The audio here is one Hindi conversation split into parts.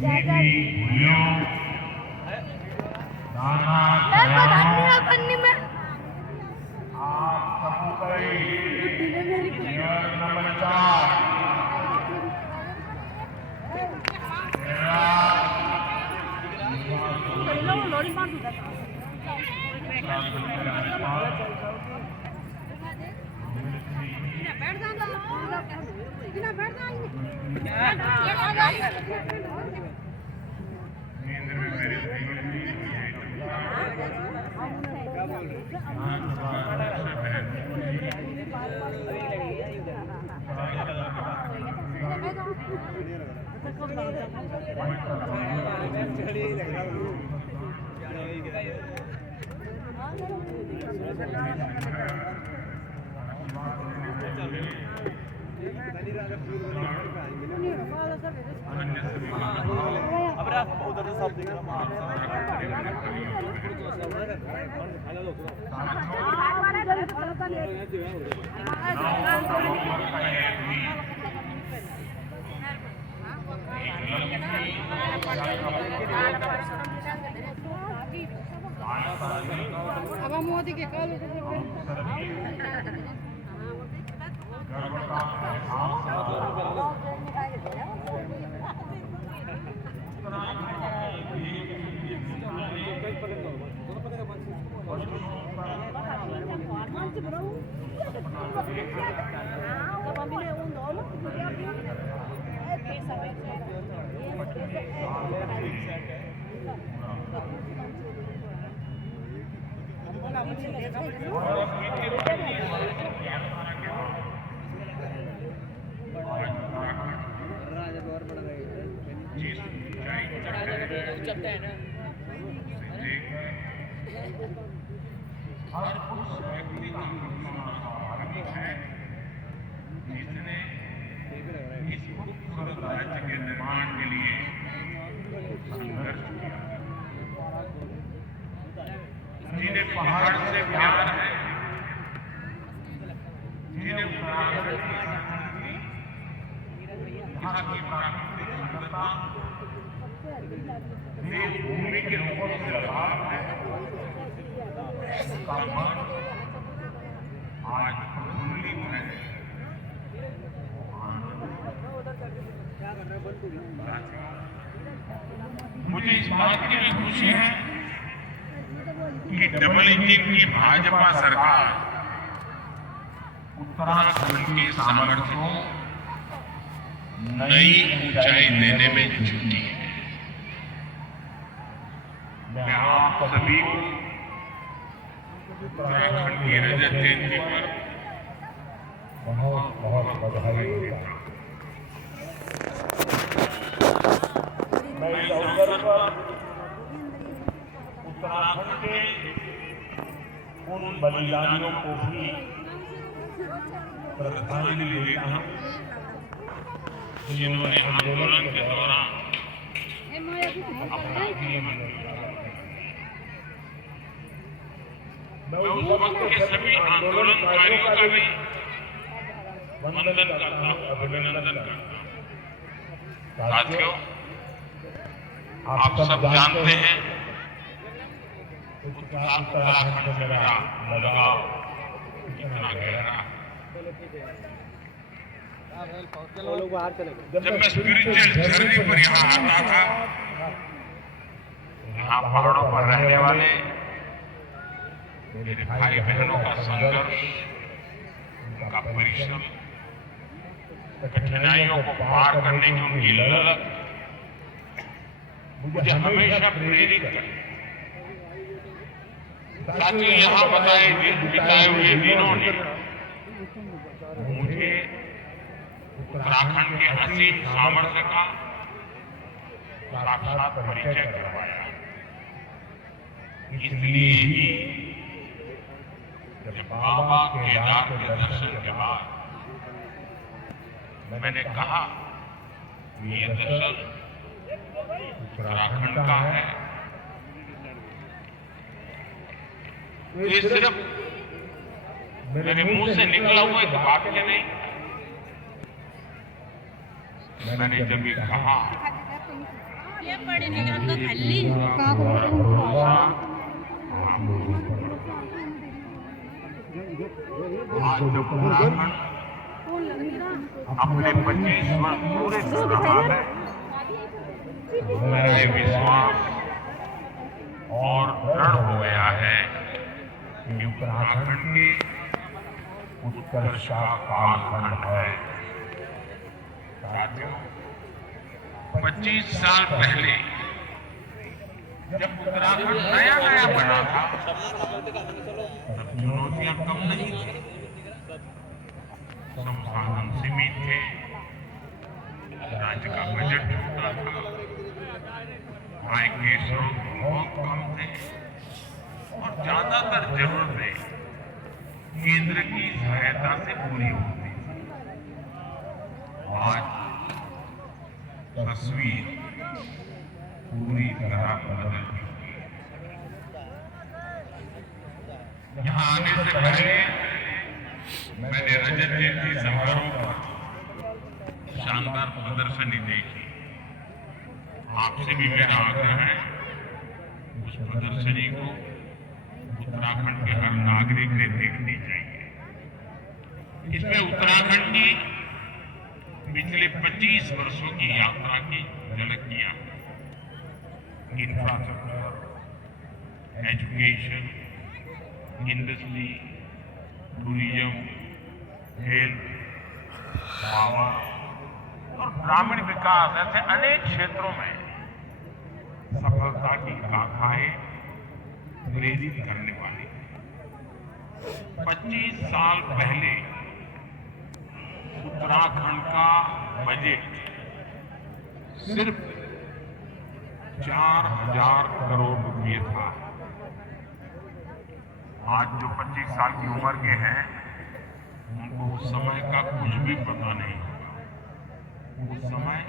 मीठी भूलियों नाना पन्नी में आप सबको कई नमस्कार लोरी मार दूंगा बैठ जाना बैठ उधर से सब देख अब मोदी के कल चलता है ना हर उस व्यक्ति का स्वाभाविक है जिसने इस खूबसूरत राज्य के निर्माण के लिए संघर्ष किया, जिन्हें पहाड़ से प्यार है, जिन्हें उत्तराखंड की संस्कृति, यहाँ की प्राकृतिक सुंदरता, देवभूमि के रूपों से लगाव है, उसका मन आज प्रफुल्लित है। मुझे इस बात की भी खुशी है कि डबल इंजन की भाजपा सरकार उत्तराखंड के सामर्थ्य को नई ऊंचाई देने में जुटी है। मैं आप सभी को उत्तराखंड की रजत जयंती पर बहुत बहुत बधाई देता हूं। मैं इस अवसर पर उत्तराखंड के उन बलिदानियों को भी श्रद्धांजलि देता हूं जिन्होंने आंदोलन के दौरान अपना जीवन दिया। मैं उस वक्त के सभी आंदोलनकारियों का भी वंदन करता हूं, अभिनंदन करता हूं। साथियों, आप सब जानते हैं उत्तराखंड से मेरा लगाव कितना गहरा है। जब मैं स्पिरिचुअल जर्नी पर यहाँ आता था, यहाँ पहाड़ों पर रहने वाले मेरे भाई बहनों का संघर्ष, उनका परिश्रम, कठिनाइयों को पार करने की उनकी ललक मुझे हमेशा प्रेरित करती। साथियों, यहाँ बिताए हुए दिनों ने मुझे उत्तराखंड के असीम सामर्थ्य का साक्षात परिचय करवाया। इसलिए ही जब बाबा केदार के दर्शन के बाद मैंने कहा ये दर्शन उत्तराखंड का है, ये सिर्फ मेरे मुंह से निकला हुआ एक वाक्य नहीं। मैंने जब ये कहा ये पड़ी निकाल को खाली भरोसा आप लोगों पर। आज जो उत्तराखंड अपने 25 वर्ष पूरे कर रहा है, मेरा ये विश्वास और दृढ़ हो गया है कि उत्तराखंड के उत्कर्ष का कालखंड है। साथियों, 25 साल पहले जब उत्तराखंड नया नया बना था, तब चुनौतियां कम नहीं थी। संसाधन सीमित थे, राज्य का बजट छोटा था, आय के स्रोत बहुत कम थे और ज्यादातर जरूरतें केंद्र की सहायता से पूरी होती थी। आज तस्वीर पूरी तरह बदल चुकी है। यहाँ आने से पहले मैंने रजत जयंती समारोह पर शानदार प्रदर्शनी देखी। आपसे भी मेरा आग्रह है, उस प्रदर्शनी को उत्तराखंड के हर नागरिक ने देखनी चाहिए। इसमें उत्तराखंड की पिछले 25 वर्षों की यात्रा की झलकियां, infrastructure, education, industry, tourism, health, power और ग्रामीण विकास ऐसे अनेक क्षेत्रों में सफलता की गाथाएं प्रेरित करने वाली है। 25 साल पहले उत्तराखंड का बजट सिर्फ 4,000 करोड़ रुपए था। आज जो 25 साल की उम्र के हैं, उनको उस समय का कुछ भी पता नहीं होगा। उस समय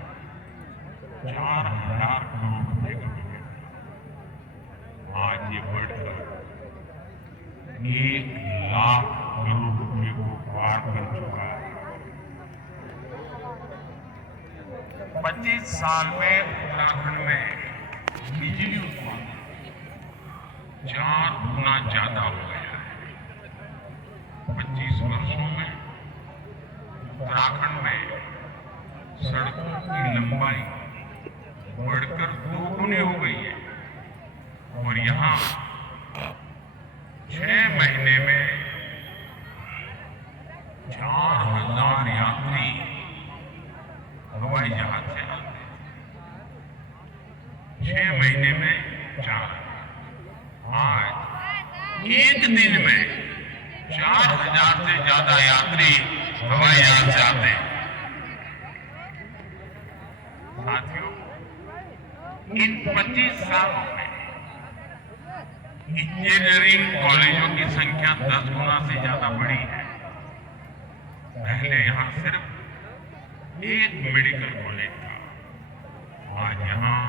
4,000 करोड़ रुपए का बजट था। आज ये बढ़कर 1,00,000 करोड़ रुपए को पार कर चुका है। 25 साल में उत्तराखंड में बिजली उत्पादन 4 गुना ज्यादा हो गया है। 25 वर्षों में उत्तराखंड में सड़कों की लंबाई बढ़कर 2 गुनी हो गई है और यहाँ 6 महीने में 4,000 यात्री हवाई जहाज से आते हैं। 6 महीने में 4। आज एक दिन में 4,000 से ज्यादा यात्री हवाई जहाज से आते हैं। साथियों, इन 25 सालों में इंजीनियरिंग कॉलेजों की संख्या 10 गुना से ज्यादा बढ़ी है। पहले यहां सिर्फ एक मेडिकल कॉलेज था, आज यहां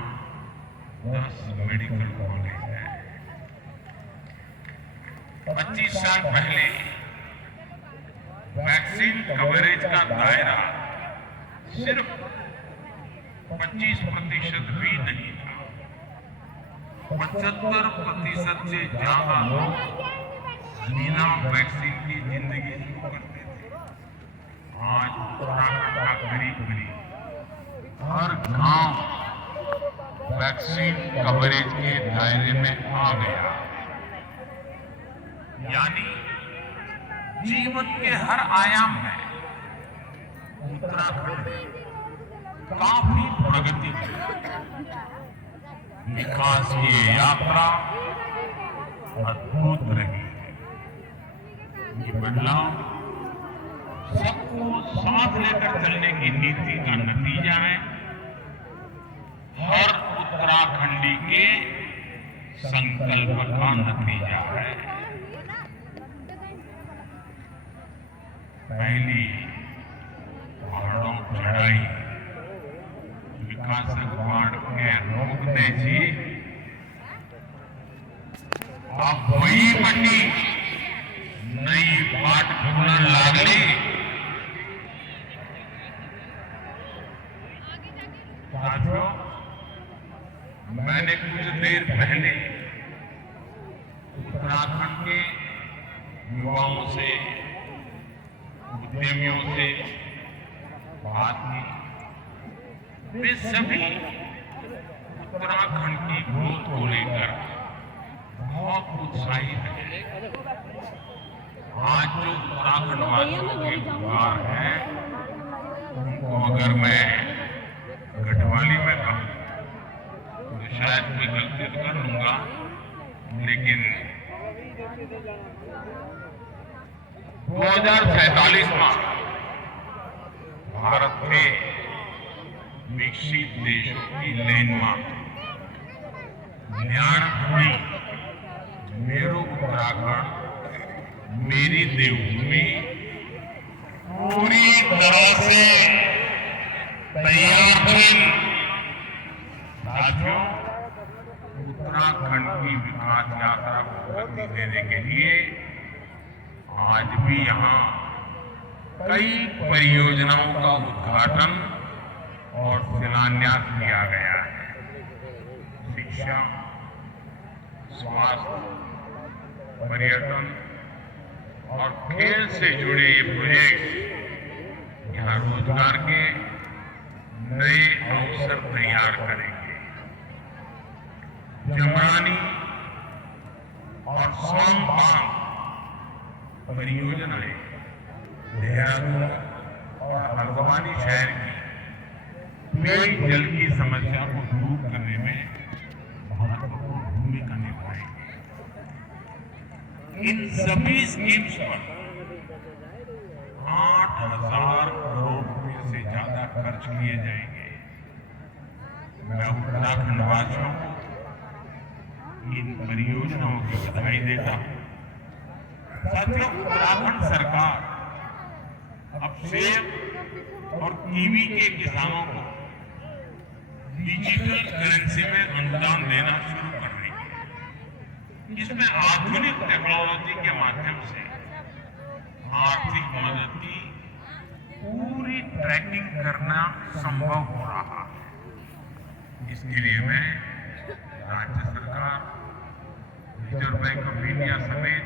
10 मेडिकल कॉलेज है। 25 साल पहले वैक्सीन कवरेज का दायरा सिर्फ 25% भी नहीं था। 75% से ज्यादा लोग बिना वैक्सीन की जिंदगी शुरू करते थे। आज उत्तराखंड का करीब हर गांव वैक्सीन कवरेज के दायरे में आ गया। यानी जीवन के हर आयाम में उत्तराखंड ने काफी प्रगति की। विकास की यात्रा अद्भुत रही है। ये बदलाव सबको साथ लेकर चलने की नीति का नतीजा है। हर उत्तराखंडी के संकल्प का नतीजा है। पहली पहाड़ों चढ़ाई विकासक बाढ़ के रोकते जी, अब वही मटी नई बाट फूलन लागली। साथियों, मैंने कुछ देर पहले उत्तराखंड के युवाओं से, उद्यमियों से बात की। वे सभी उत्तराखंड की ग्रोथ को लेकर बहुत उत्साहित हैं। आज जो उत्तराखंड वासियों के परिवार हैं, उनको अगर मैं गढ़वाली में कहूं तो शायद कोई गलती तो कर लूंगा, लेकिन 2047 में भारत के विकसित देशों की लेन में न्याणपुरी मेरो उत्तराखंड, मेरी देवभूमि पूरी तरह से तैयार थी। साथियों, उत्तराखंड की विकास यात्रा को गति देने के लिए आज भी यहाँ कई परियोजनाओं का उद्घाटन और शिलान्यास किया गया है। शिक्षा, स्वास्थ्य, पर्यटन और खेल से जुड़े ये प्रोजेक्ट यहाँ रोजगार के नए अवसर तैयार करेंगे। जमरानी और सोमबांग परियोजनाएं देहरादून और हल्द्वानी शहर की पेयजल की समस्या को दूर करने में महत्वपूर्ण भूमिका निभाएंगे। इन सभी स्कीम्स पर 8,000 करोड़ रुपए से ज्यादा खर्च किए जाएंगे। मैं उत्तराखंड वासियों को इन परियोजनाओं की बधाई देता हूं। साथियों, उत्तराखंड सरकार अब सेब और कीवी के किसानों को डिजिटल करेंसी में अनुदान देना शुरू कर रही है। इसमें आधुनिक टेक्नोलॉजी के माध्यम से आर्थिक मदद की पूरी ट्रैकिंग करना संभव हो रहा है। इसके लिए मैं राज्य सरकार, रिजर्व बैंक ऑफ इंडिया समेत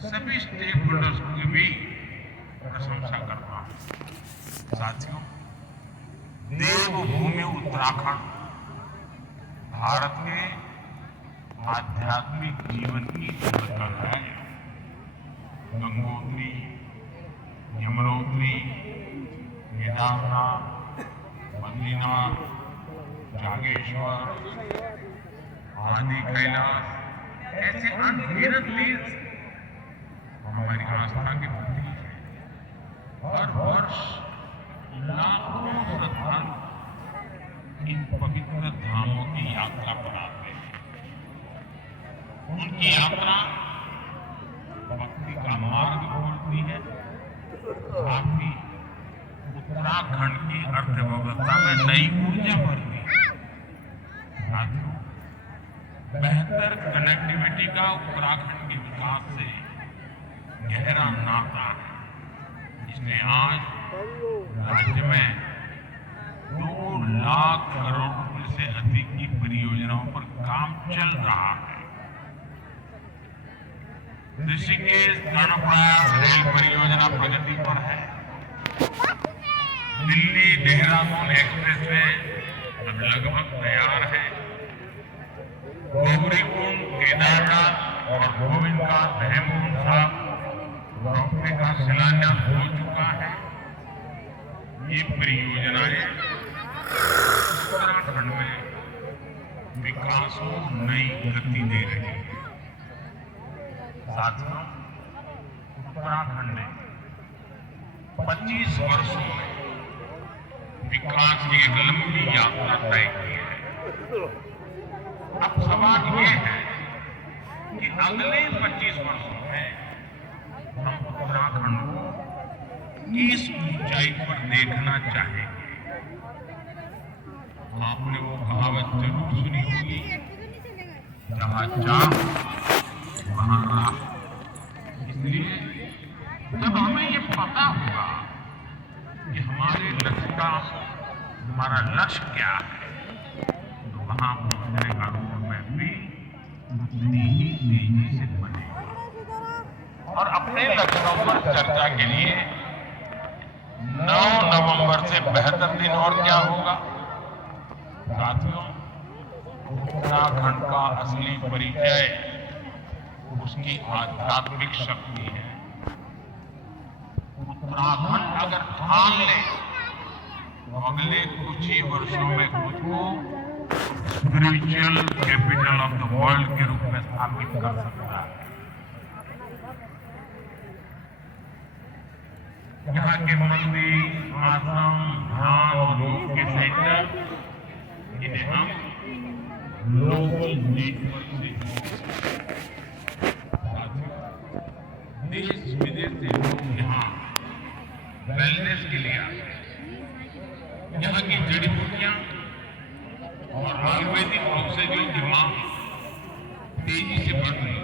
सभी स्टेक होल्डर्स की भी प्रशंसा करता हूं। साथियों, देवभूमि उत्तराखंड भारत के आध्यात्मिक जीवन की झलक है। गंगोत्री, यमुनोत्री, केदारनाथ, बद्रीनाथ, जागेश्वर, आदि कैलाश ऐसे अनगिनत तीर्थ हमारी आस्था के प्रतीक हैं। हर वर्ष लाखों श्रद्धालु इन पवित्र धामों की यात्रा पर आते हैं। उनकी यात्रा भक्ति का मार्ग खोलती है, साथ ही उत्तराखंड की अर्थव्यवस्था में नई ऊर्जा भरती है। साथियों, बेहतर कनेक्टिविटी का उत्तराखंड के विकास से गहरा नाता है। इसने आज राज्य में 2 लाख करोड़ रुपए से अधिक की परियोजनाओं पर काम चल रहा है। ऋषिकेश कर्णप्रयाग रेल परियोजना प्रगति पर है। दिल्ली देहरादून एक्सप्रेसवे अब लगभग तैयार है। गौरीकुंड, केदारनाथ और गोविंद का हेमकुंड साहब रोपवे का शिलान्यास हो चुका है। ये परियोजनाएं उत्तराखंड में विकास को नई गति दे रही है। साथियों, उत्तराखंड ने 25 वर्षों में विकास की एक लंबी यात्रा तय की है। अब सवाल ये है कि अगले 25 वर्षों में हम उत्तराखंड को किस ऊंचाई पर देखना चाहेंगे। आपने वो कहावत जरूर सुनी होगी, जहां चाह वहां राह। इसलिए जब हमें ये पता होगा कि हमारे लक्ष्य का हमारा लक्ष्य क्या है, तो वहां पहुंचने का रोडमैप भी उतनी ही तेजी से बनेगा। और अपने लक्ष्यों पर चर्चा के लिए 9 नवंबर से बेहतर दिन और क्या होगा साथियों। उत्तराखंड का असली परिचय उसकी आध्यात्मिक शक्ति है। उत्तराखंड अगर ठान ले तो अगले कुछ ही वर्षों में खुद को spiritual capital of the world के रूप में स्थापित कर सकता है। यहाँ के मंदिर, आश्रम, ध्यान और योग के सेंटर इन्हें हम ग्लोबल नेटवर्क से देश विदेश से लोग यहाँ वेलनेस के लिए आते हैं। यहाँ की जड़ी बूटियां और आयुर्वेदिक औषधियों की मांग तेजी से बढ़ रही है।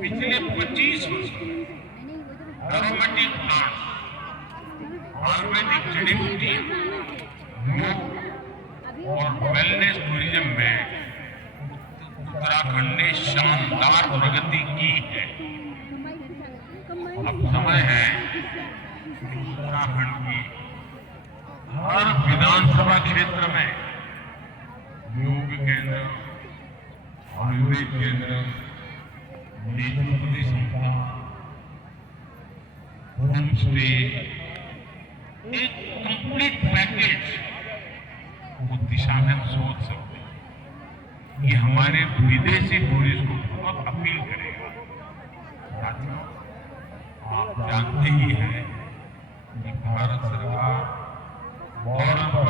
पिछले 25 वर्षों में एरोमेटिक प्लांट्स, आयुर्वेदिक जड़ी बूटियां, योग और वेलनेस टूरिज्म में उत्तराखंड ने शानदार प्रगति की है। अब समय है उत्तराखंड की हर विधानसभा क्षेत्र में योग केंद्र, आयुर्वेद केंद्र, नेचुरोपैथी संस्था, होम स्टे, एक कंप्लीट पैकेज वो दिशा में हम सोच सकते हैं। ये हमारे विदेशी टूरिस्ट को बहुत अपील करेगा। साथियों, आप जानते ही हैं कि भारत सरकार बॉर्डर पर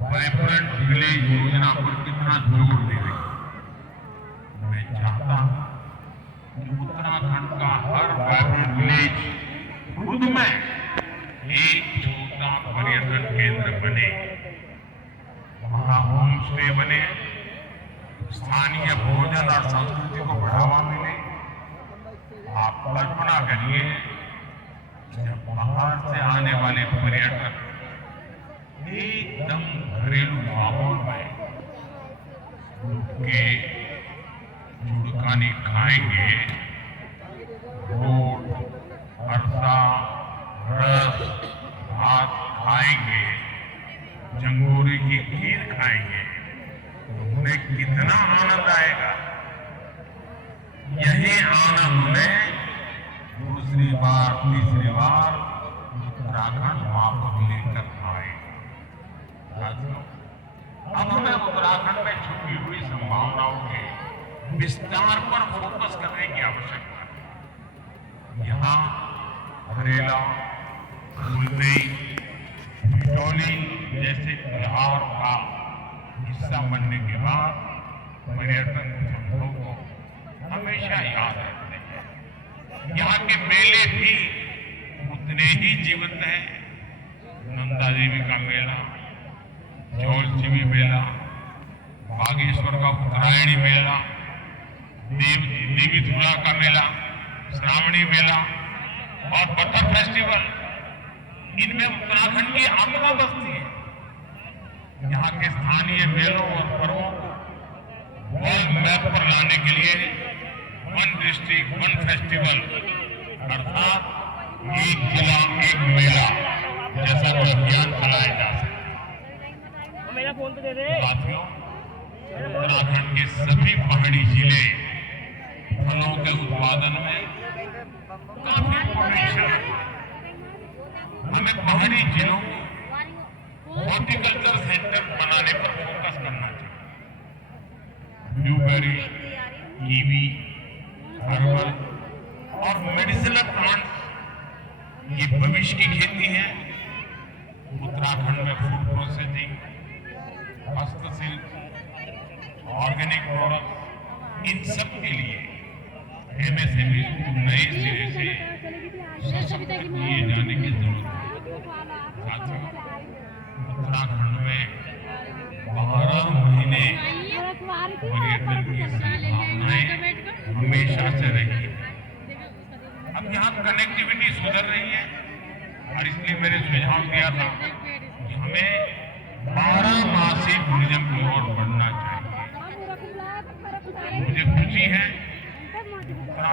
वाइब्रेंट विलेज योजना पर कितना जोर दे रही है। मैं चाहता हूं कि उत्तराखंड का हर वाइब्रेंट विलेज खुद में एक छोटा पर्यटन केंद्र बने, वहां होम स्टे बने, स्थानीय भोजन और संस्कृति को बढ़ावा मिले। आप कल्पना करिए जब बाहर से आने वाले पर्यटक एकदम घरेलू माहौल में के जुड़कानी खाएंगे, रोट, अरसा, रस, भात खाएंगे, जंगोरे की खीर खाएंगे तो उन्हें कितना आनंद आएगा। यही आनंद में दूसरी बार, तीसरी बार उत्तराखंड वापस लेकर आए। अब हमें उत्तराखंड में छुपी हुई संभावनाओं के विस्तार पर फोकस करने की आवश्यकता है। यहाँ हरेला, फूलदेई, भटौली जैसे त्योहार का हिस्सा बनने के बाद पर्यटन अनुभव को हमेशा याद रखते हैं। यहाँ के मेले भी उतने ही जीवंत हैं। नंदा देवी का मेला, चौलचिवी मेला, बागेश्वर का उत्तरायणी मेला, देवी धुला का मेला, श्रावणी मेला और पत्थर फेस्टिवल, इनमें उत्तराखंड की आत्मा बसती है। यहाँ के स्थानीय मेलों और पर्वों को वर्ल्ड मैप पर लाने के लिए वन डिस्ट्रिक्ट वन फेस्टिवल अर्थात एक जिला एक मेला जैसा कोई अभियान चलाया जा सकता है। साथियों, उत्तराखंड के सभी पहाड़ी जिले फलों के उत्पादन में काफी पोटेंशियल है। हमें पहाड़ी जिलों को हॉर्टिकल्चर सेंटर बनाने पर फोकस करना चाहिए। ब्लूबेरी, कीवी, हर्बल और मेडिसिनल प्लांट्स ये भविष्य की खेती है। उत्तराखंड में फूड प्रोसेसिंग, हस्तशिल्प, ऑर्गेनिक प्रोडक्ट, इन सब के लिए एमएसएमई को नए सिरे से सशक्त किए जाने की जरूरत है। साथियों, उत्तराखंड में 12 महीने पर्यटन की संभावनाएं हमेशा से रही है। अब यहाँ कनेक्टिविटी सुधर रही है और इसलिए मैंने सुझाव दिया था कि हमें 12 मासिक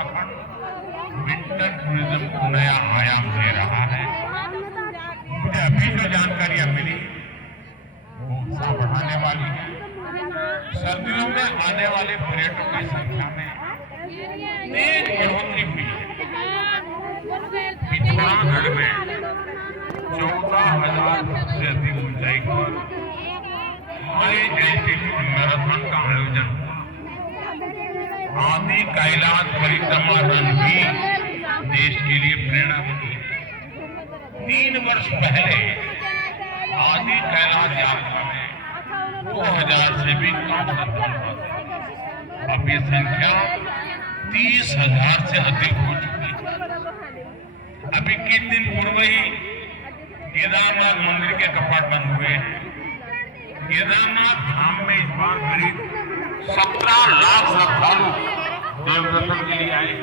उत्तराखंड विंटर टूरिज्म को नया आयाम दे रहा है। मुझे अभी जो जानकारियां मिली वो उत्साह बढ़ाने वाली है। सर्दियों में आने वाले पर्यटकों की संख्या में तेज बढ़ोतरी हुई है। पिथौरागढ़ में 14,000 फुट से अधिक ऊंचाई पर हाई एल्टीट्यूड मैराथन का आयोजन हुआ। आदि कैलाश परिक्रमा रन भी देश के लिए प्रेरणा बनी है। 3 वर्ष पहले आदि कैलाश यात्रा में 2,000 से भी कम श्रद्धालु थे। अब ये संख्या 30,000 से अधिक हो चुकी है। अभी कुछ दिन पूर्व ही केदारनाथ मंदिर के कपाट बंद हुए हैं। केदारनाथ धाम में इस बार करीब 17 लाख श्रद्धालु देव दर्शन के लिए आए।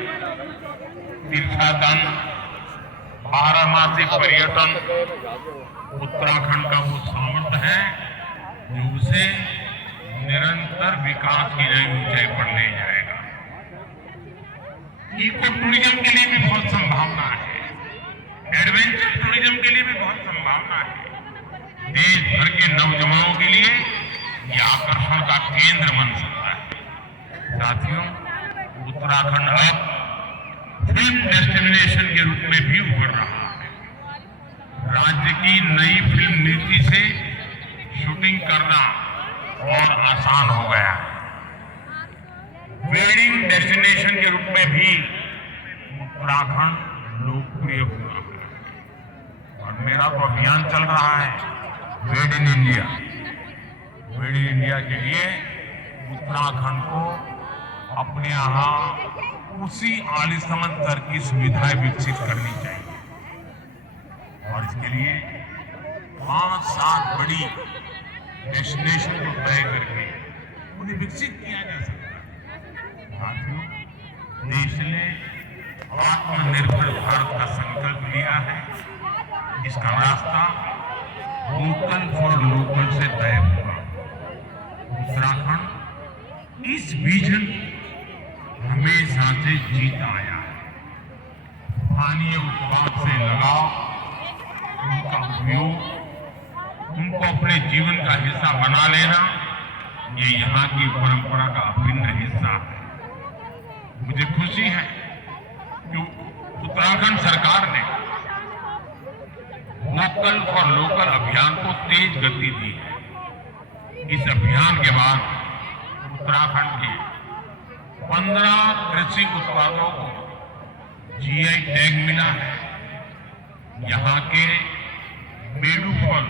तीर्थाटन, बारहमासी पर्यटन उत्तराखंड का वो सामर्थ्य है जो उसे निरंतर विकास की नई ऊंचाई पर ले जाएगा। इको टूरिज्म के लिए भी बहुत संभावना है। एडवेंचर टूरिज्म के लिए भी बहुत संभावना है। देश भर के नौजवानों के लिए यह आकर्षण का केंद्र बन सकता है। साथियों, उत्तराखंड अब फिल्म डेस्टिनेशन के रूप में भी उभर रहा है। राज्य की नई फिल्म नीति से शूटिंग करना और आसान हो गया है। वेडिंग डेस्टिनेशन के रूप में भी उत्तराखंड लोकप्रिय हुआ है। और मेरा तो अभियान चल रहा है made in India. Made in India के लिए उत्तराखंड को अपने यहाँ उसी आलिशान स्तर की सुविधाएं विकसित करनी चाहिए। और इसके लिए 5-7 बड़ी डेस्टिनेशन को तय करके उन्हें विकसित किया जा सकता है। साथियों, देश ने आत्मनिर्भर भारत का संकल्प लिया है। इसका रास्ता वोकल फॉर लोकल से तय हुआ। उत्तराखंड इस विजन हमेशा से जीता आया है। स्थानीय उत्पाद से लगाव, उनका उपयोग, उनको अपने जीवन का हिस्सा बना लेना, ये यहाँ की परंपरा का अभिन्न हिस्सा है। मुझे खुशी है कि उत्तराखंड सरकार ने वोकल फॉर लोकल अभियान को तेज गति दी है। इस अभियान के बाद उत्तराखंड के 15 कृषि उत्पादों को जीआई टैग मिला है। यहाँ के बेडू फल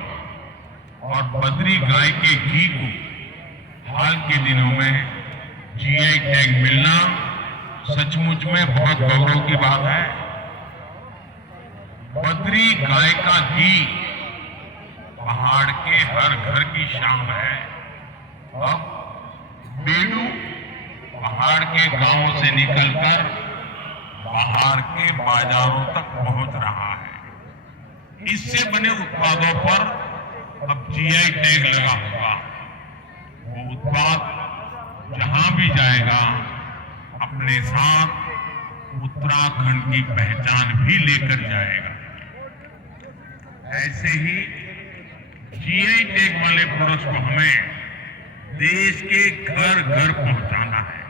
और बद्री गाय के घी को हाल के दिनों में जीआई टैग मिलना सचमुच में बहुत गौरव की बात है। बद्री गाय का घी पहाड़ के हर घर की शान है। अब बेडू पहाड़ के गांवों से निकलकर बाहर के बाजारों तक पहुंच रहा है। इससे बने उत्पादों पर अब जीआई टैग लगा होगा। वो उत्पाद जहां भी जाएगा अपने साथ उत्तराखंड की पहचान भी लेकर जाएगा। ऐसे ही जीआई टैग वाले प्रोडक्ट्स को हमें देश के घर घर पहुंचाना है।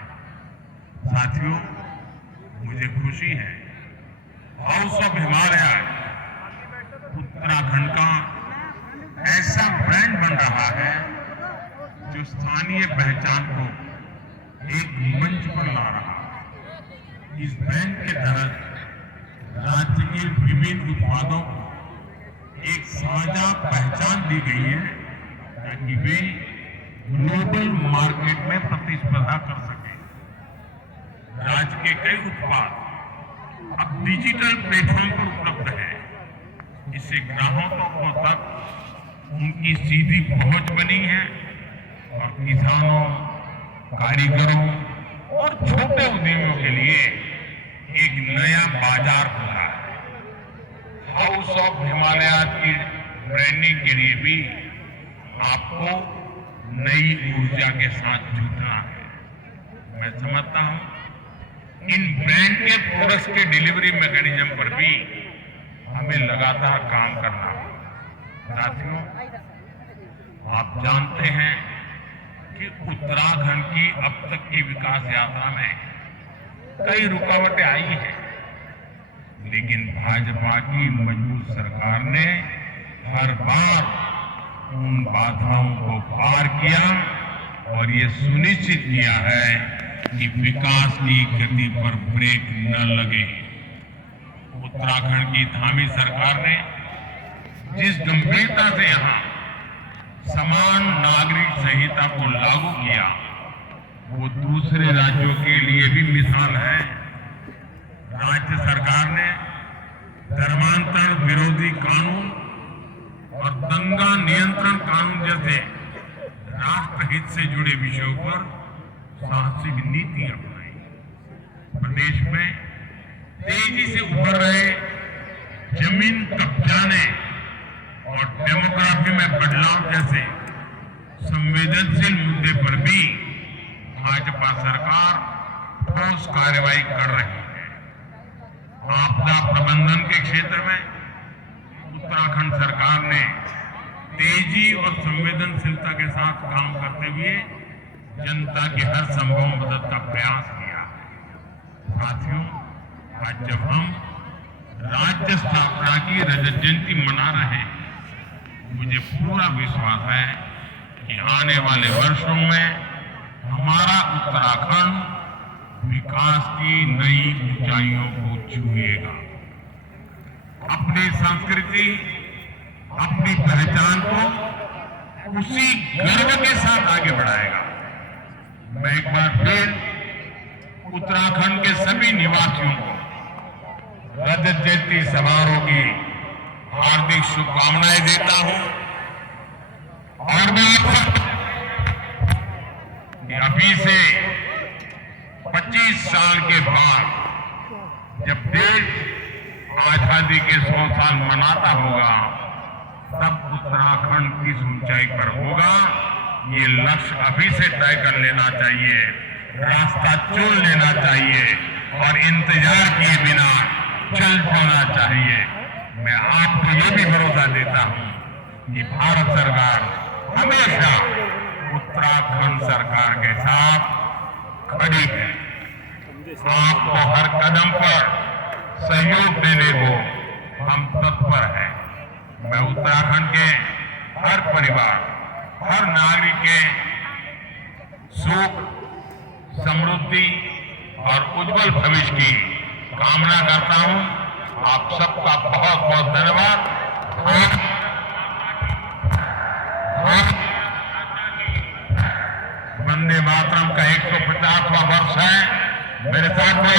साथियों, मुझे खुशी है हाउस ऑफ हिमालय उत्तराखंड का ऐसा ब्रांड बन रहा है जो स्थानीय पहचान को एक मंच पर ला रहा है। इस ब्रांड के तहत राज्य के विभिन्न उत्पादों को एक साझा पहचान दी गई है ताकि वे ग्लोबल मार्केट में प्रतिस्पर्धा कर सके। राज्य के कई उत्पाद अब डिजिटल प्लेटफॉर्म पर उपलब्ध है। इससे ग्राहकों तक उनकी सीधी पहुंच बनी है और किसानों, कारीगरों और छोटे उद्यमियों के लिए एक नया बाजार खुला है। हाउस ऑफ हिमालय की ब्रांडिंग के लिए भी आपको नई ऊर्जा के साथ जुटना है। मैं समझता हूं इन ब्रांड के प्रोडक्ट्स के डिलीवरी मैकेनिज्म पर भी हमें लगातार काम करना होगा। साथियों, आप जानते हैं कि उत्तराखंड की अब तक की विकास यात्रा में कई रुकावटें आई हैं, लेकिन भाजपा की मजबूत सरकार ने हर बार उन बाधाओं को पार किया और ये सुनिश्चित किया है कि विकास की गति पर ब्रेक न लगे। उत्तराखंड की धामी सरकार ने जिस गंभीरता से यहां समान नागरिक संहिता को लागू किया, वो दूसरे राज्यों के लिए भी मिसाल है। राज्य सरकार ने धर्मांतरण विरोधी कानून और दंगा नियंत्रण कानून जैसे राष्ट्रहित से जुड़े विषयों पर साहसिक नीति अपनाई। प्रदेश में तेजी से उभर रहे जमीन कब्जाने और डेमोग्राफी में बदलाव जैसे संवेदनशील मुद्दे पर भी भाजपा सरकार ठोस कार्रवाई कर रही है। आपदा प्रबंधन के क्षेत्र में उत्तराखंड सरकार ने तेजी और संवेदनशीलता के साथ काम करते हुए जनता की हर संभव मदद का प्रयास किया। साथियों, आज जब हम राज्य स्थापना की रजत जयंती मना रहे हैं, मुझे पूरा विश्वास है कि आने वाले वर्षों में हमारा उत्तराखंड विकास की नई ऊंचाइयों को छुएगा। अपनी संस्कृति, अपनी पहचान को उसी गर्व के साथ आगे बढ़ाएगा। मैं एक बार फिर उत्तराखंड के सभी निवासियों को रजत जयंती समारोह की हार्दिक शुभकामनाएं देता हूं और मैं अभी से 25 साल के बाद जब देश आजादी के 100 साल मनाता होगा, तब उत्तराखंड किस ऊंचाई पर होगा, ये लक्ष्य अभी से तय कर लेना चाहिए, रास्ता चुन लेना चाहिए और इंतजार किए बिना चल पड़ना चाहिए। मैं आपको ये भी भरोसा देता हूं कि भारत सरकार हमेशा उत्तराखंड सरकार के साथ खड़ी है। आपको हर कदम पर सहयोग देने को हम तत्पर हैं। मैं उत्तराखंड के हर परिवार, हर नागरिक के सुख, समृद्धि और उज्जवल भविष्य की कामना करता हूं। आप सबका बहुत बहुत धन्यवाद। वंदे मातरम का 150वां वर्ष है। मेरे साथ में